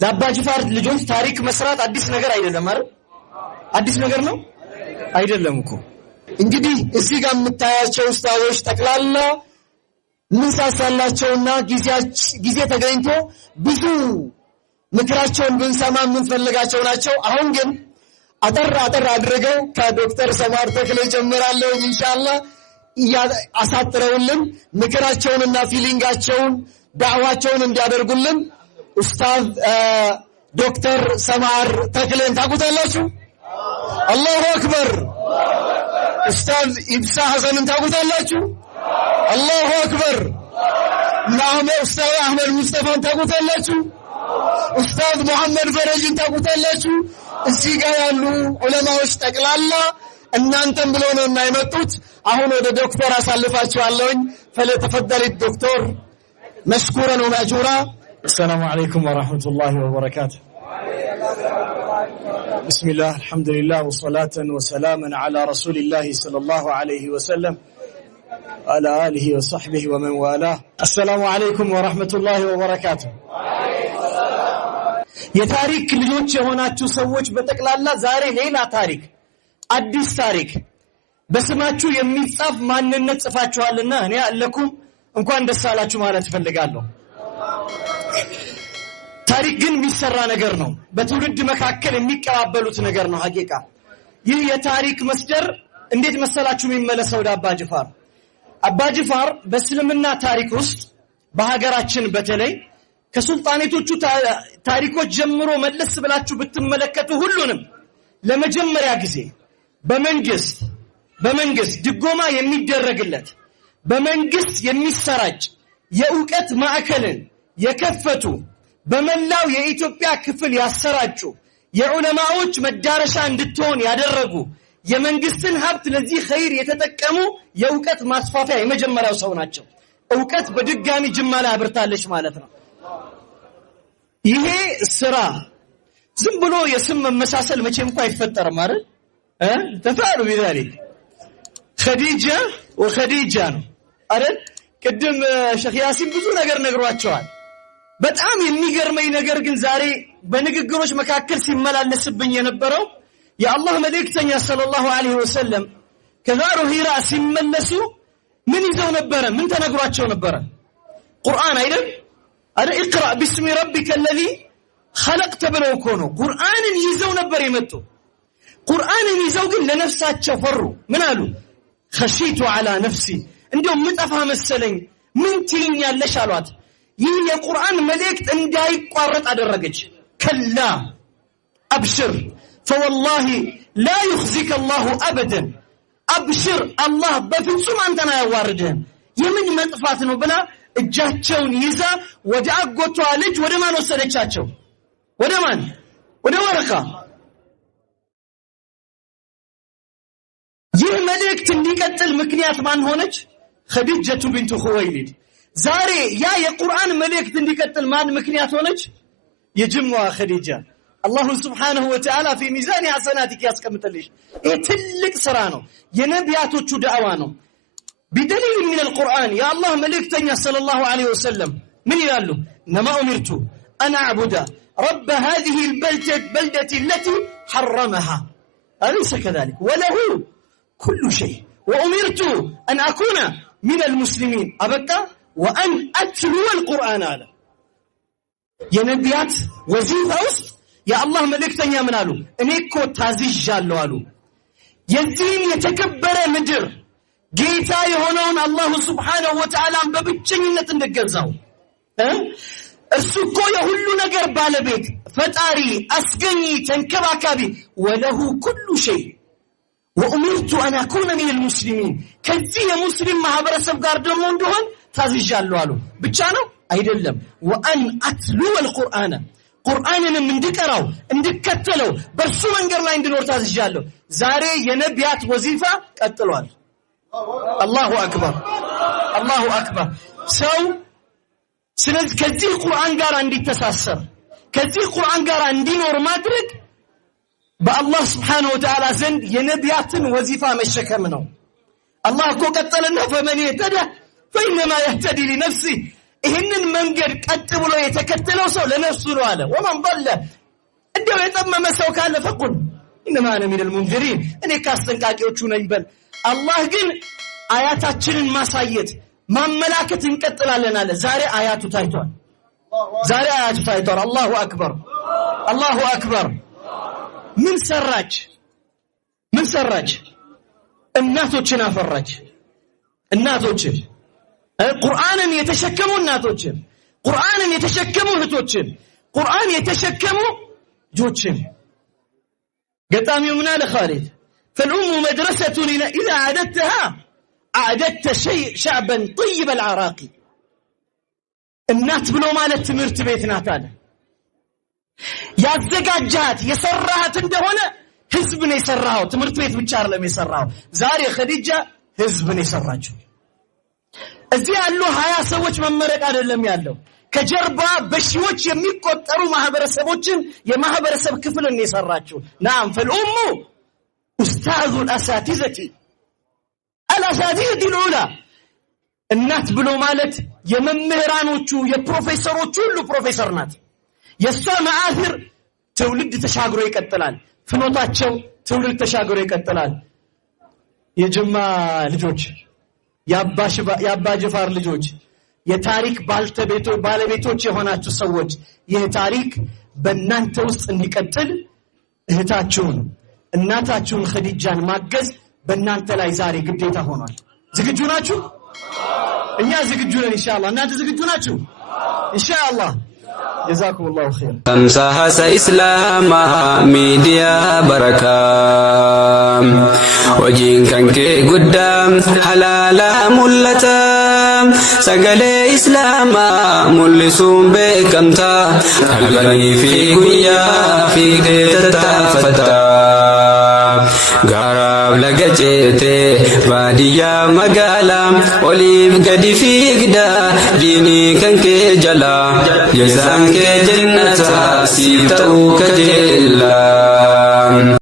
ለአባ ጅፋር ልጆች ታሪክ መስራት አዲስ ነገር አይደለም አይደል? አዲስ ነገር ነው አይደለም እኮ። እንግዲህ እዚህ ጋር የምታያቸው ኡስታዞች ጠቅላላ ምንሳሳላቸውና ጊዜ ተገኝቶ ብዙ ምክራቸውን ብንሰማ የምንፈልጋቸው ናቸው። አሁን ግን አጠር አድርገው ከዶክተር ሰማር ተክሌ ጀምራለሁ ኢንሻአላህ አሳጥረውልን ምክራቸውንና ፊሊንጋቸውን ዳዕዋቸውን እንዲያደርጉልን ኡስታዝ ዶክተር ሰማር ተክሌን ታውቁታላችሁ? አላሁ አክበር። ኡስታዝ ኢብሳ ሐሰንን ታውቁታላችሁ? አላሁ አክበር። ኡስታዝ አህመድ ሙስጠፋን ታውቁታላችሁ? ኡስታዝ መሐመድ ፈረጅን ታውቁታላችሁ? እዚህ ጋር ያሉ ዑለማዎች ጠቅላላ እናንተም ብለው ነው የማይመጡት። አሁን ወደ ዶክተር አሳልፋችኋለሁኝ። فليتفضل الدكتور مشكورا ومأجورا. السلام عليكم ورحمة الله وبركاته. بسم الله الحمد لله والصلاة وسلاما على رسول الله صلى الله عليه وسلم على آله وصحبه ومن والاه. السلام عليكم ورحمة الله وبركاته. የታሪክ ልጆች የሆናችሁ ሰዎች በጠቅላላ ዛሬ ሌላ ታሪክ አዲስ ታሪክ በስማችሁ የሚጻፍ ማንነት ጽፋችኋልና እኔ አለኩም እንኳን ደስ አላችሁ ማለት ፈልጋለሁ። ታሪክ ግን የሚሰራ ነገር ነው። በትውልድ መካከል የሚቀባበሉት ነገር ነው ሐቂቃ። ይህ የታሪክ መስደር እንዴት መሰላችሁ የሚመለሰው ወደ አባ ጅፋር በእስልምና ታሪክ ውስጥ በሀገራችን በተለይ ከሱልጣኔቶቹ ታሪኮች ጀምሮ መለስ ብላችሁ ብትመለከቱ ሁሉንም ለመጀመሪያ ጊዜ በመንግስት ድጎማ የሚደረግለት በመንግስት የሚሰራጭ የእውቀት ማዕከልን የከፈቱ በመላው የኢትዮጵያ ክፍል ያሰራጩ የዑለማዎች መዳረሻ እንድትሆን ያደረጉ የመንግስትን ሀብት ለዚህ ኸይር የተጠቀሙ የእውቀት ማስፋፊያ የመጀመሪያው ሰው ናቸው። እውቀት በድጋሚ ጅማ ላይ አብርታለች ማለት ነው። ይሄ ስራ ዝም ብሎ የስም መመሳሰል መቼም እንኳን አይፈጠርም አይደል? ተፋሩ بذلك ኸዲጃ ነው አይደል? ቅድም ሼኽ ያሲን ብዙ ነገር ነግሯቸዋል። በጣም የሚገርመኝ ነገር ግን ዛሬ በንግግሮች መካከል ሲመላለስብኝ የነበረው የአላህ መልእክተኛ ሰለላሁ ዐለይሂ ወሰለም ከጋሩ ሂራ ሲመለሱ ምን ይዘው ነበረ? ምን ተነግሯቸው ነበረ? ቁርአን አይደል? اقرأ باسم ربك الذي خلق ብለው እኮ ነው ቁርአንን ይዘው ነበር የመጡ። ቁርአንን ይዘው ግን ለነፍሳቸው ፈሩ። ምን አሉ? خشيت على نفسي እንደውም ምጠፋ መሰለኝ ምን ትይኛለሽ አሏት። ይህ የቁርአን መልእክት እንዳይቋረጥ አደረገች። ከላ አብሽር فوالله لا يخزيك الله ابدا አብሽር አላህ በፍጹም አንተን አያዋርድህም። የምን መጥፋት ነው ብላ እጃቸውን ይዛ ወደ አጎቷ ልጅ ወደ ማን ወሰደቻቸው? ወደ ማን? ወደ ወረቃ። ይህ መልእክት እንዲቀጥል ምክንያት ማን ሆነች? ኸዲጀቱ ቢንቱ ኹወይሊድ። ዛሬ ያ የቁርአን መልእክት እንዲቀጥል ማን ምክንያት ሆነች? የጅማዋ ኸዲጃ። አላሁ ሱብሓነሁ ወተዓላ في ሚዛን ሐሰናቲክ ያስቀምጥልሽ። ይሄ ትልቅ ስራ ነው። የነቢያቶቹ ዳዕዋ ነው። بدليل من القرآن يا الله ملكتني صلى الله عليه وسلم من يقال له إنما أمرت أن أعبد رب هذه البلدة التي حرمها أليس كذلك وله كل شيء وأمرت أن أكون من المسلمين أبقى وأن أتلو القرآن هذا يا نبيات وزيفة وسط يا الله ملكتني من قالوا إنكو تازيج جالو قالوا يزين يتكبر مدر ጌታ የሆነውን አላህ Subhanahu Wa Ta'ala በብቸኝነት እንደገዛው እርሱ እኮ የሁሉ ነገር ባለቤት ፈጣሪ አስገኝ ተንከባካቢ ወለሁ ኩሉ ሸይ ወኡምርቱ አን አኩነ ሚን المسلمين ከዚህ የሙስሊም ማህበረሰብ ጋር ደግሞ እንደሆን ታዝዣለሁ አሉ። ብቻ ነው አይደለም ወአን አትሉ القرآن ቁርአንንም እንድቀራው እንድከተለው በሱ መንገድ ላይ እንድኖር ታዝዣለሁ። ዛሬ የነቢያት ወዚፋ ቀጥሏል። الله أكبر الله أكبر ሰው ስለዚህ ከዚህ ቁርአን ጋር እንዲተሳሰር ከዚህ ቁርአን ጋር እንዲኖር ማድረግ በአላህ Subhanahu Wa Ta'ala ዘንድ የነቢያትን ወዚፋ መሸከም ነው። አላህ እኮ ቀጠለና فمن يهتدى فإنما يهتدي لنفسه ይህንን መንገድ ቀጥ ብሎ የተከተለው ሰው ለነፍሱ ነው አለ። ወመን ضل እንደው የጠመመ ሰው ካለ ፈቁል ኢነማ አነ ሚነል ሙንዚሪን እኔ ካስጠንቃቂዎቹ ነኝ በል። አላህ ግን አያታችንን ማሳየት ማመላከት እንቀጥላለን አለ። ዛሬ አያቱ ታይቷል። ዛሬ አያቱ ታይቷል። አላሁ አክበር አላሁ አክበር። ምን ሰራች? ምን ሰራች? እናቶችን አፈራች። እናቶችን ቁርአንን የተሸከሙ እናቶችን፣ ቁርአንን የተሸከሙ እህቶችን፣ ቁርአን የተሸከሙ ልጆችን። ገጣሚው ምን አለ ኻሊድ فالأم مدرسة إذا أعددتها أعددت شعبا طيب العراق እናት ብሎ ማለት ትምህርት ቤት ናት አለ። ያዘጋጃት የሰራሃት እንደሆነ ህዝብ ነው የሰራው፣ ትምህርት ቤት ብቻ አይደለም የሰራው። ዛሬ ኸዲጃ ህዝብ ነው የሰራችው። እዚህ ያሉ 20 ሰዎች መመረቅ አይደለም ያለው፣ ከጀርባ በሺዎች የሚቆጠሩ ማህበረሰቦችን የማህበረሰብ ክፍል ነው የሰራችው። ናም فالأم أستاذ الأساتذة الأساتذة الأولى እናት ብሎ ማለት የመምህራኖቹ የፕሮፌሰሮቹ ሁሉ ፕሮፌሰር ናት። የሷ ማአፊር ትውልድ ተሻግሮ ይቀጥላል። ፍኖታቸው ትውልድ ተሻግሮ ይቀጥላል። የጅማ ልጆች፣ የአባ ጅፋር ልጆች፣ የታሪክ ባለቤቶች የሆናችሁ ሰዎች ይህ ታሪክ በእናንተ ውስጥ እንዲቀጥል እህታችሁን እናታችሁን ኸዲጃን ማገዝ በእናንተ ላይ ዛሬ ግዴታ ሆኗል። ዝግጁ ናችሁ? እኛ ዝግጁ ነን ኢንሻአላህ። እናንተ ዝግጁ ናችሁ? ኢንሻአላህ። جزاكم الله خير. تمساحس إسلام ميديا بركة وجين كنك قدام حلالا ملتا سقل إسلام ملسون بكمتا قلبني في قويا في كتتا فتا غراب لقجيتي باديا مقالا وليف قدي في قدا ديني كنك جلا جزاك جنة سيفتو كجلا